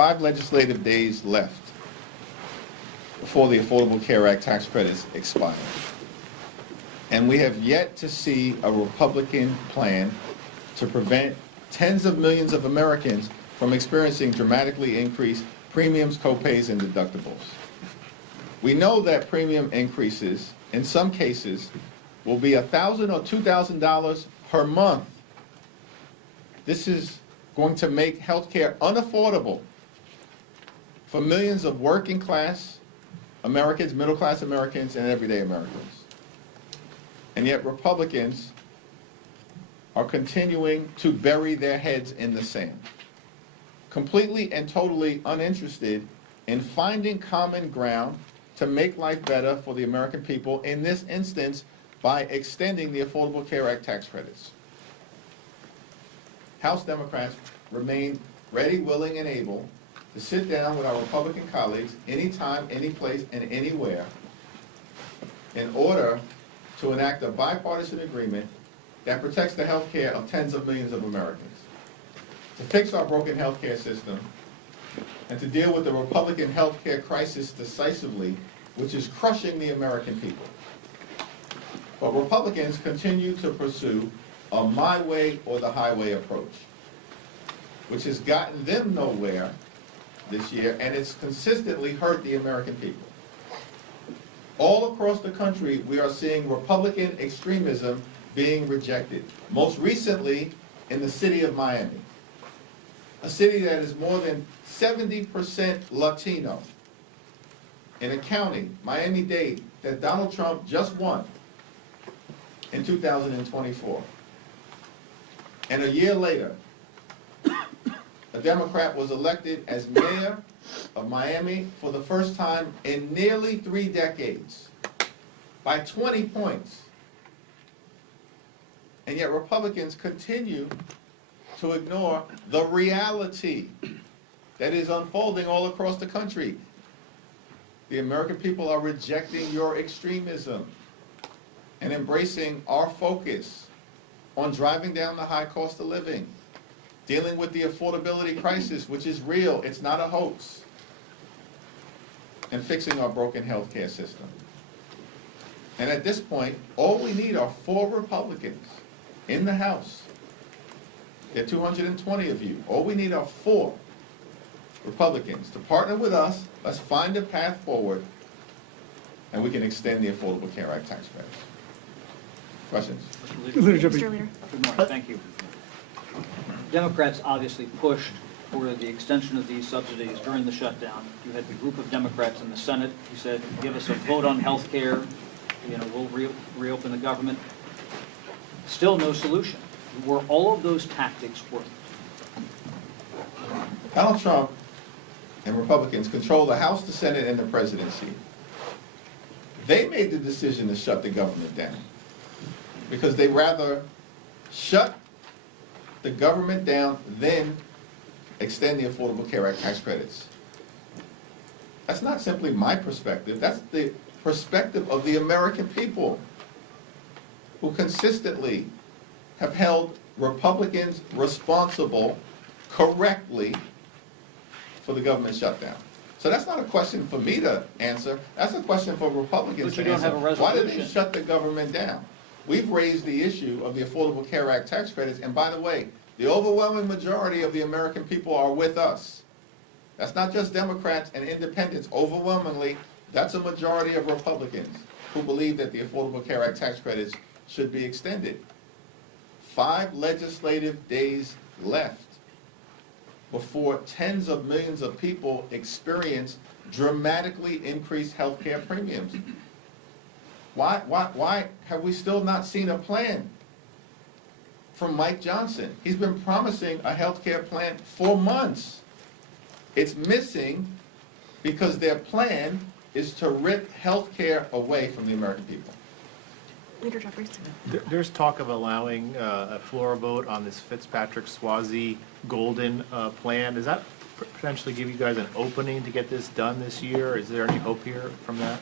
5 legislative days left before the Affordable Care Act tax credits expire. And we have yet to see a Republican plan to prevent tens of millions of Americans from experiencing dramatically increased premiums, copays, and deductibles. We know that premium increases, in some cases, will be $1,000 or $2,000 per month. This is going to make health care unaffordable for millions of working class Americans, middle class Americans, and everyday Americans. And yet Republicans are continuing to bury their heads in the sand, completely and totally uninterested in finding common ground to make life better for the American people, in this instance, by extending the Affordable Care Act tax credits. House Democrats remain ready, willing, and able to sit down with our Republican colleagues anytime, any place, and anywhere in order to enact a bipartisan agreement that protects the health care of tens of millions of Americans, to fix our broken health care system, and to deal with the Republican health care crisis decisively, which is crushing the American people. But Republicans continue to pursue a my way or the highway approach, which has gotten them nowhere this year, and it's consistently hurt the American people. All across the country, we are seeing Republican extremism being rejected. Most recently, in the city of Miami, a city that is more than 70% Latino, in a county, Miami-Dade, that Donald Trump just won in 2024. And a year later, a Democrat was elected as mayor of Miami for the first time in nearly 3 decades, by 20 points. And yet Republicans continue to ignore the reality that is unfolding all across the country. The American people are rejecting your extremism and embracing our focus on driving down the high cost of living, dealing with the affordability crisis, which is real, it's not a hoax, and fixing our broken health care system. And at this point, all we need are 4 Republicans in the House. There are 220 of you. All we need are 4 Republicans to partner with us. Let's find a path forward, and we can extend the Affordable Care Act tax credits. Questions? Leader Jeffries. Mr. Leader. Good morning, thank you. Democrats obviously pushed for the extension of these subsidies during the shutdown. You had the group of Democrats in the Senate who said, give us a vote on health care, we'll reopen the government. Still no solution. Were all of those tactics worked? Donald Trump and Republicans control the House, the Senate, and the presidency. They made the decision to shut the government down because they rather shut the government down than extend the Affordable Care Act tax credits. That's not simply my perspective. That's the perspective of the American people, who consistently have held Republicans responsible correctly for the government shutdown. So that's not a question for me to answer. That's a question for Republicans to answer. But you don't have a resolution. Why did they shut the government down? We've raised the issue of the Affordable Care Act tax credits, and by the way, the overwhelming majority of the American people are with us. That's not just Democrats and independents. Overwhelmingly, that's a majority of Republicans who believe that the Affordable Care Act tax credits should be extended. 5 legislative days left before tens of millions of people experience dramatically increased health care premiums. Why have we still not seen a plan from Mike Johnson? He's been promising a health care plan for months. It's missing because their plan is to rip health care away from the American people. Leader Jeffries. There's talk of allowing a floor vote on this Fitzpatrick-Swazi Golden plan. Does that potentially give you guys an opening to get this done this year? Is there any hope here from that?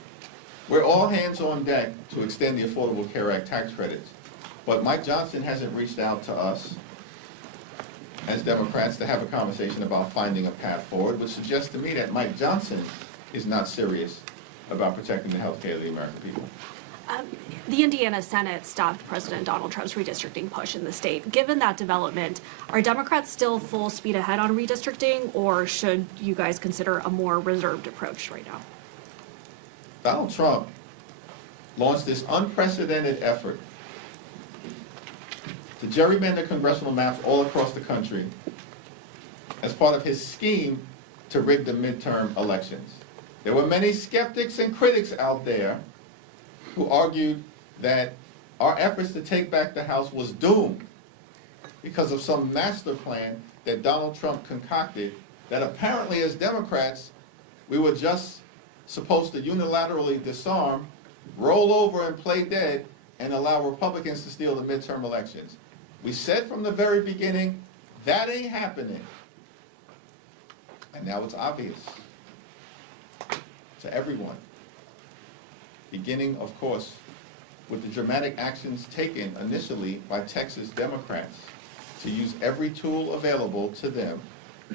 We're all hands on deck to extend the Affordable Care Act tax credits, but Mike Johnson hasn't reached out to us. as Democrats to have a conversation about finding a path forward, which suggests to me that Mike Johnson is not serious about protecting the health care of the American people. The Indiana Senate stopped President Donald Trump's redistricting push in the state. Given that development, are Democrats still full speed ahead on redistricting, or should you guys consider a more reserved approach right now? Donald Trump launched this unprecedented effort to gerrymander congressional maps all across the country as part of his scheme to rig the midterm elections. There were many skeptics and critics out there who argued that our efforts to take back the House was doomed because of some master plan that Donald Trump concocted that apparently as Democrats we were just supposed to unilaterally disarm, roll over and play dead, and allow Republicans to steal the midterm elections. We said from the very beginning, that ain't happening. And now it's obvious to everyone. Beginning, of course, with the dramatic actions taken initially by Texas Democrats to use every tool available to them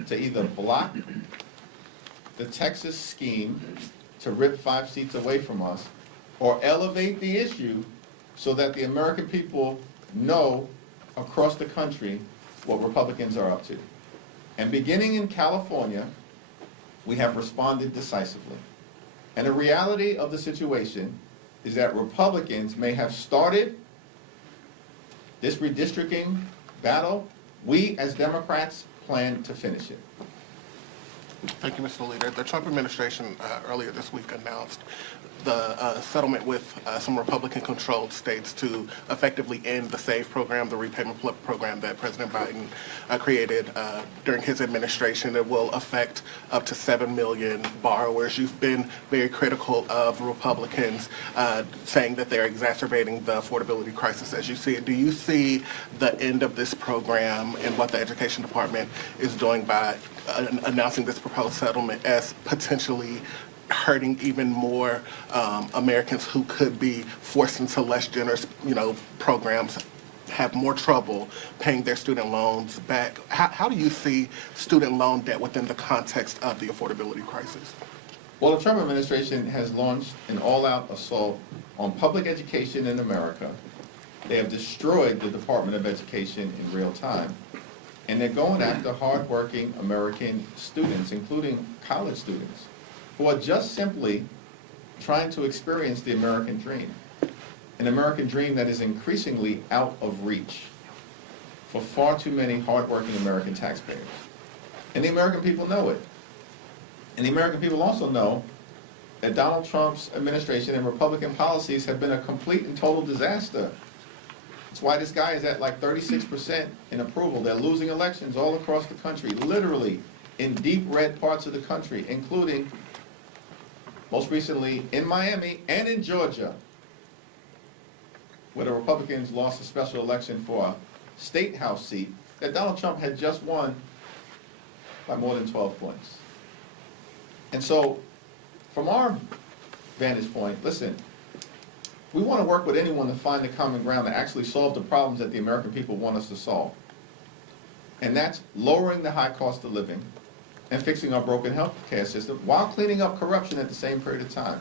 to either block the Texas scheme to rip 5 seats away from us, or elevate the issue so that the American people know across the country what Republicans are up to. And beginning in California, we have responded decisively. And the reality of the situation is that Republicans may have started this redistricting battle. We, as Democrats, plan to finish it. Thank you, Mr. Leader. The Trump administration earlier this week announced the settlement with some Republican-controlled states to effectively end the SAVE program, the repayment program that President Biden created during his administration. It will affect up to 7 million borrowers. You've been very critical of Republicans, saying that they're exacerbating the affordability crisis as you see it. Do you see the end of this program and what the Education Department is doing by announcing this proposed settlement as potentially hurting even more Americans who could be forced into less generous, programs, have more trouble paying their student loans back? How do you see student loan debt within the context of the affordability crisis? Well, the Trump administration has launched an all-out assault on public education in America. They have destroyed the Department of Education in real time. And they're going after hardworking American students, including college students, who are just simply trying to experience the American dream. An American dream that is increasingly out of reach for far too many hardworking American taxpayers. And the American people know it. And the American people also know that Donald Trump's administration and Republican policies have been a complete and total disaster. That's why this guy is at like 36% in approval. They're losing elections all across the country, literally in deep red parts of the country, including most recently in Miami and in Georgia, where the Republicans lost a special election for a state house seat that Donald Trump had just won by more than 12 points. And so, from our vantage point, listen, we want to work with anyone to find the common ground to actually solve the problems that the American people want us to solve. And that's lowering the high cost of living and fixing our broken health care system while cleaning up corruption at the same period of time.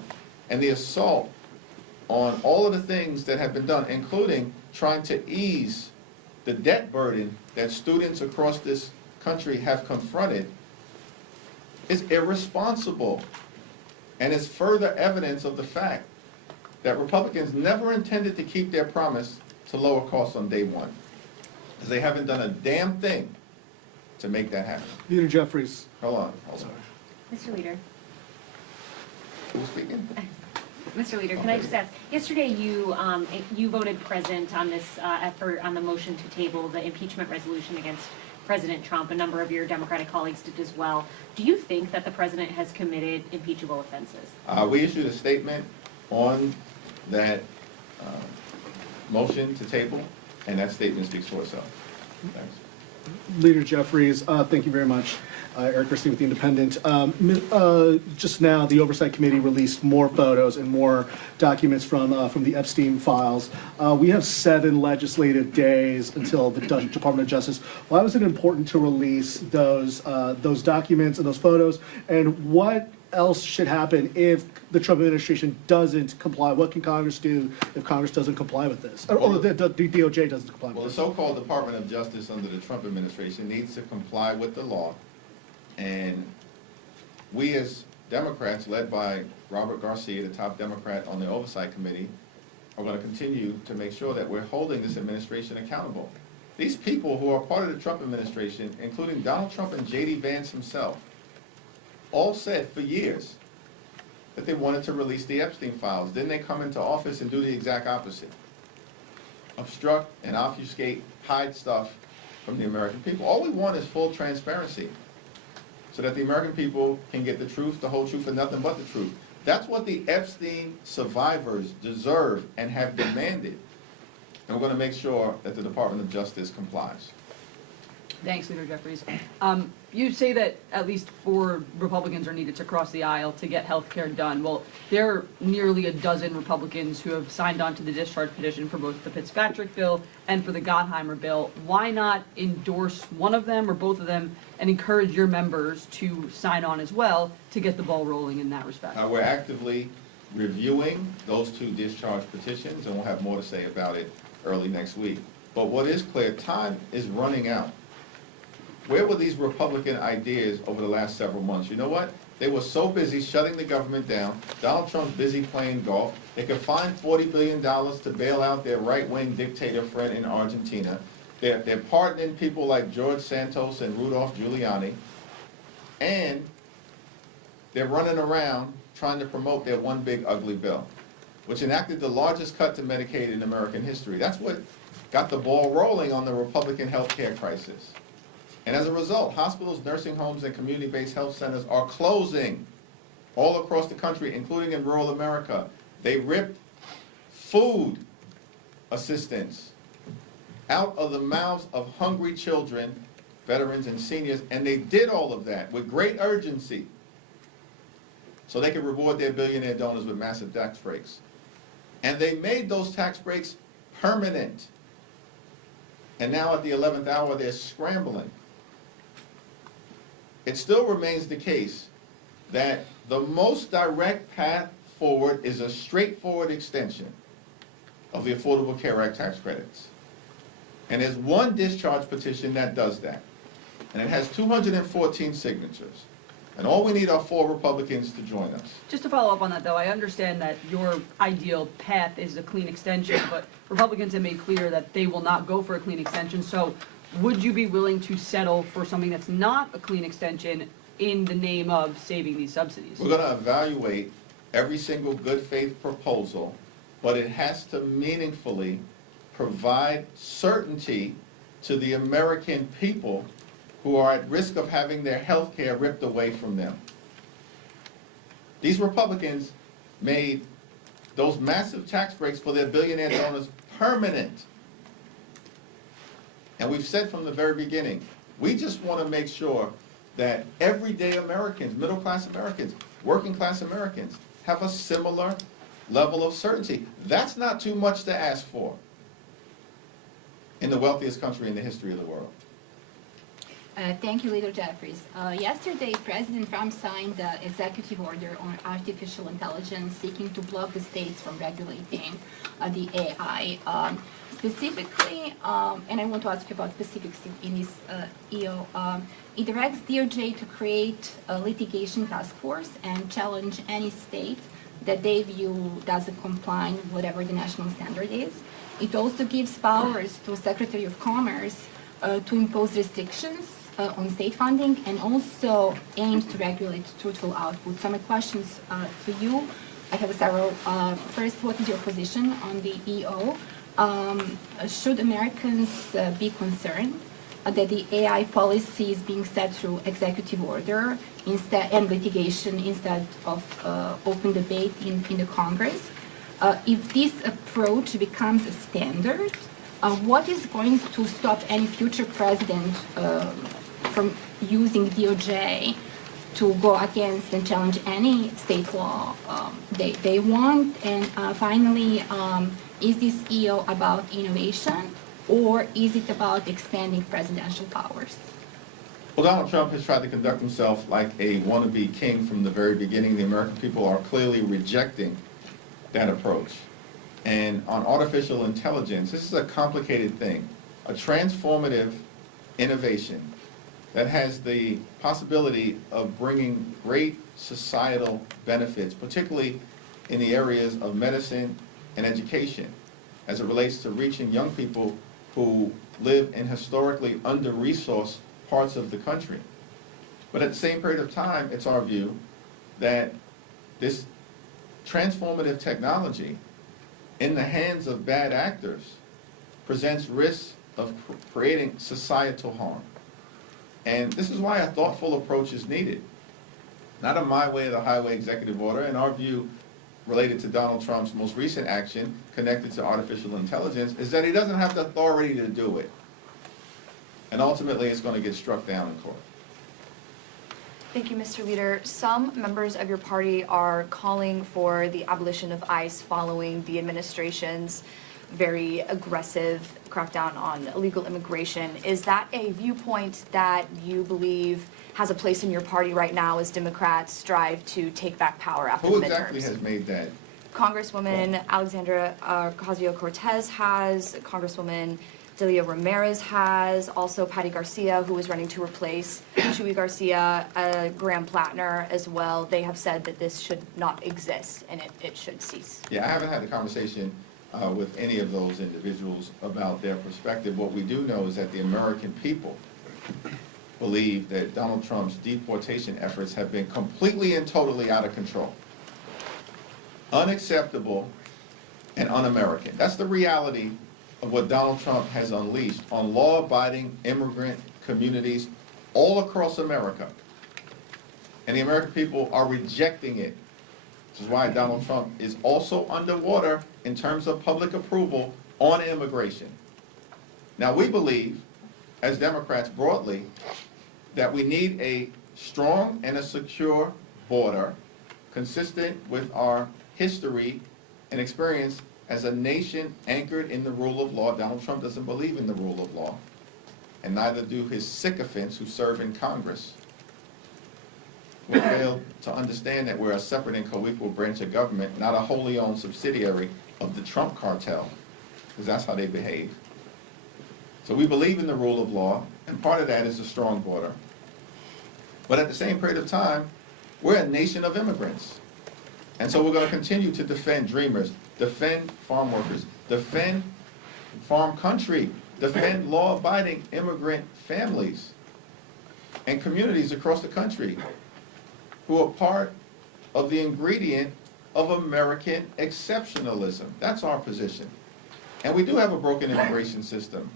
And the assault on all of the things that have been done, including trying to ease the debt burden that students across this country have confronted, is irresponsible. And is further evidence of the fact that Republicans never intended to keep their promise to lower costs on day one, because they haven't done a damn thing to make that happen. Leader Jeffries. Hold on. Mr. Leader. Who's speaking? Mr. Leader, can I just ask, yesterday you voted present on this effort on the motion to table the impeachment resolution against President Trump. A number of your Democratic colleagues did as well. Do you think that the president has committed impeachable offenses? We issued a statement on that motion to table, and that statement speaks for itself. Thanks. Leader Jeffries, thank you very much. Eric Christie with The Independent. Just now, the Oversight Committee released more photos and more documents from the Epstein files. We have 7 legislative days until the Department of Justice. Why was it important to release those documents and those photos? And what else should happen if the Trump administration doesn't comply? What can Congress do if Congress doesn't comply with this? Or the DOJ doesn't comply with Well, the this? so-called Department of Justice under the Trump administration needs to comply with the law. And we as Democrats, led by Robert Garcia, the top Democrat on the Oversight Committee, are going to continue to make sure that we're holding this administration accountable. These people who are part of the Trump administration, including Donald Trump and J.D. Vance himself, all said for years that they wanted to release the Epstein files. Then they come into office and do the exact opposite. Obstruct and obfuscate, hide stuff from the American people. All we want is full transparency so that the American people can get the truth, the whole truth, and nothing but the truth. That's what the Epstein survivors deserve and have demanded. And we're going to make sure that the Department of Justice complies. Thanks, Leader Jeffries. You say that at least 4 Republicans are needed to cross the aisle to get health care done. Well, there are nearly a dozen Republicans who have signed on to the discharge petition for both the Fitzpatrick bill and for the Gottheimer bill. Why not endorse one of them or both of them and encourage your members to sign on as well to get the ball rolling in that respect? We're actively reviewing those 2 discharge petitions, and we'll have more to say about it early next week. But what is clear, time is running out. Where were these Republican ideas over the last several months? You know what? They were so busy shutting the government down. Donald Trump's busy playing golf. They could find $40 billion to bail out their right-wing dictator friend in Argentina. They're pardoning people like George Santos and Rudolph Giuliani. And they're running around trying to promote their one big ugly bill, which enacted the largest cut to Medicaid in American history. That's what got the ball rolling on the Republican health care crisis. And as a result, hospitals, nursing homes, and community-based health centers are closing all across the country, including in rural America. They ripped food assistance out of the mouths of hungry children, veterans, and seniors, and they did all of that with great urgency so they could reward their billionaire donors with massive tax breaks. And they made those tax breaks permanent. And now at the 11th hour, they're scrambling. It still remains the case that the most direct path forward is a straightforward extension of the Affordable Care Act tax credits. And there's one discharge petition that does that. And it has 214 signatures. And all we need are 4 Republicans to join us. Just to follow up on that, though, I understand that your ideal path is a clean extension, but Republicans have made clear that they will not go for a clean extension. So would you be willing to settle for something that's not a clean extension in the name of saving these subsidies? We're going to evaluate every single good faith proposal, but it has to meaningfully provide certainty to the American people who are at risk of having their health care ripped away from them. These Republicans made those massive tax breaks for their billionaire donors permanent. And we've said from the very beginning, we just want to make sure that everyday Americans, middle-class Americans, working-class Americans, have a similar level of certainty. That's not too much to ask for in the wealthiest country in the history of the world. Thank you, Leader Jeffries. Yesterday, President Trump signed the executive order on artificial intelligence seeking to block the states from regulating the AI. Specifically, and I want to ask you about specifics in this EO, it directs DOJ to create a litigation task force and challenge any state that they view doesn't comply with whatever the national standard is. It also gives powers to Secretary of Commerce to impose restrictions on state funding and also aims to regulate truthful output. So my questions to you, I have several. First, what is your position on the EO? Should Americans be concerned that the AI policy is being set through executive order instead and litigation instead of open debate in the Congress? If this approach becomes a standard, what is going to stop any future president from using DOJ to go against and challenge any state law they want? And finally, is this EO about innovation, or is it about expanding presidential powers? Well, Donald Trump has tried to conduct himself like a wannabe king from the very beginning. The American people are clearly rejecting that approach. And on artificial intelligence, this is a complicated thing, a transformative innovation that has the possibility of bringing great societal benefits, particularly in the areas of medicine and education, as it relates to reaching young people who live in historically under-resourced parts of the country. But at the same period of time, it's our view that this transformative technology in the hands of bad actors presents risks of creating societal harm. And this is why a thoughtful approach is needed. Not a my way or the highway executive order. In our view, related to Donald Trump's most recent action connected to artificial intelligence, is that he doesn't have the authority to do it. And ultimately, it's going to get struck down in court. Thank you, Mr. Leader. Some members of your party are calling for the abolition of ICE following the administration's very aggressive crackdown on illegal immigration. Is that a viewpoint that you believe has a place in your party right now as Democrats strive to take back power after the midterms? Who exactly has made that? Congresswoman Alexandra Ocasio-Cortez has, Congresswoman Delia Ramirez has, also Patty Garcia, who is running to replace Chuy Garcia, Graham Plattner as well. They have said that this should not exist and it should cease. Yeah, I haven't had a conversation with any of those individuals about their perspective. What we do know is that the American people believe that Donald Trump's deportation efforts have been completely and totally out of control, unacceptable, and un-American. That's the reality of what Donald Trump has unleashed on law-abiding immigrant communities all across America. And the American people are rejecting it, which is why Donald Trump is also underwater in terms of public approval on immigration. Now, we believe, as Democrats broadly, that we need a strong and a secure border consistent with our history and experience as a nation anchored in the rule of law. Donald Trump doesn't believe in the rule of law, and neither do his sycophants who serve in Congress. We fail to understand that we're a separate and co-equal branch of government, not a wholly owned subsidiary of the Trump cartel, because that's how they behave. So we believe in the rule of law, and part of that is a strong border. But at the same period of time, we're a nation of immigrants. And so we're going to continue to defend dreamers, defend farm workers, defend farm country, defend law-abiding immigrant families and communities across the country who are part of the ingredient of American exceptionalism. That's our position. And we do have a broken immigration system.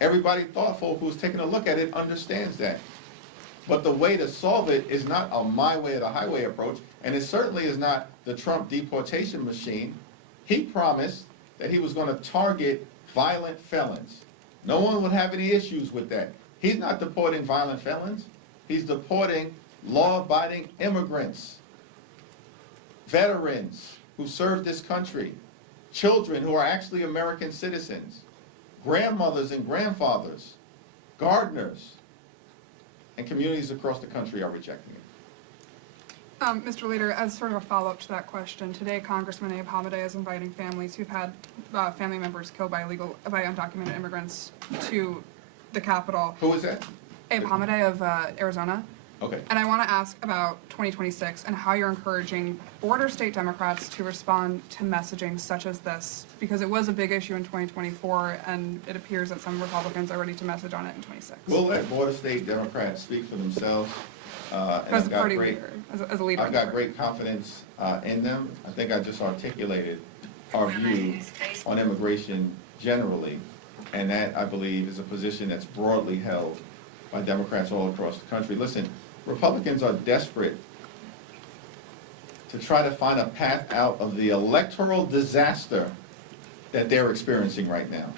Everybody thoughtful who's taken a look at it understands that. But the way to solve it is not a my way or the highway approach, and it certainly is not the Trump deportation machine. He promised that he was going to target violent felons. No one would have any issues with that. He's not deporting violent felons. He's deporting law-abiding immigrants, veterans who served this country, children who are actually American citizens, grandmothers and grandfathers, gardeners, and communities across the country are rejecting it. Mr. Leader, as sort of a follow-up to that question, today Congressman Abe Hamadeh is inviting families who've had family members killed by undocumented immigrants to the Capitol. Who is that? Abe Hamadeh of Arizona. Okay. And I want to ask about 2026 and how you're encouraging border state Democrats to respond to messaging such as this, because it was a big issue in 2024, and it appears that some Republicans are ready to message on it in 26. We'll let border state Democrats speak for themselves. And As a party leader, as a leader. I've got great confidence in them. I think I just articulated our view on immigration generally, and that, I believe, is a position that's broadly held by Democrats all across the country. Listen, Republicans are desperate to try to find a path out of the electoral disaster that they're experiencing right now.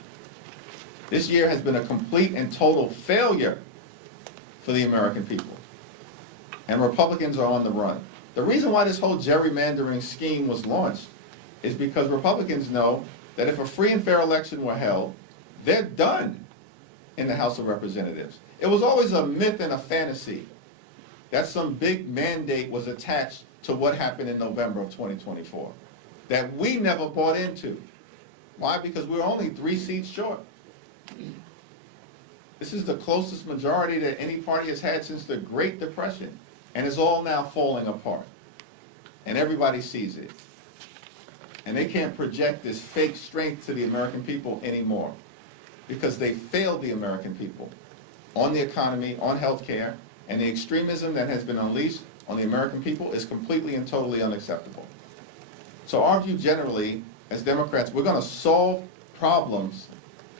This year has been a complete and total failure for the American people. And Republicans are on the run. The reason why this whole gerrymandering scheme was launched is because Republicans know that if a free and fair election were held, they're done in the House of Representatives. It was always a myth and a fantasy that some big mandate was attached to what happened in November of 2024 that we never bought into. Why? Because we were only 3 seats short. This is the closest majority that any party has had since the Great Depression, and it's all now falling apart. And everybody sees it. And they can't project this fake strength to the American people anymore because they failed the American people on the economy, on health care, and the extremism that has been unleashed on the American people is completely and totally unacceptable. So our view generally, as Democrats, we're going to solve problems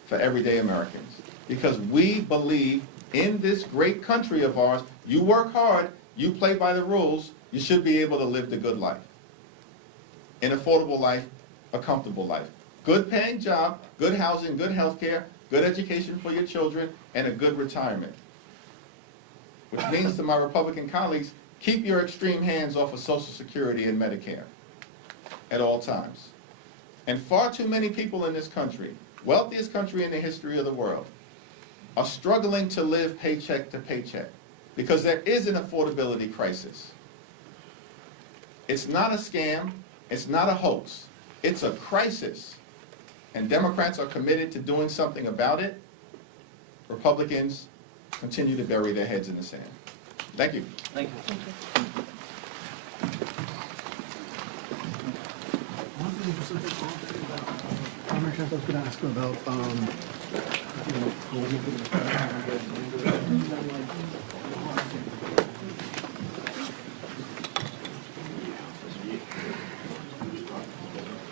for everyday Americans because we believe in this great country of ours, you work hard, you play by the rules, you should be able to live the good life. An affordable life, a comfortable life. Good paying job, good housing, good health care, good education for your children, and a good retirement. Which means to my Republican colleagues, keep your extreme hands off of Social Security and Medicare at all times. And far too many people in this country, wealthiest country in the history of the world, are struggling to live paycheck to paycheck because there is an affordability crisis. It's not a scam, it's not a hoax, it's a crisis. And Democrats are committed to doing something about it. Republicans continue to bury their heads in the sand. Thank you. Thank you. I was going to ask him about,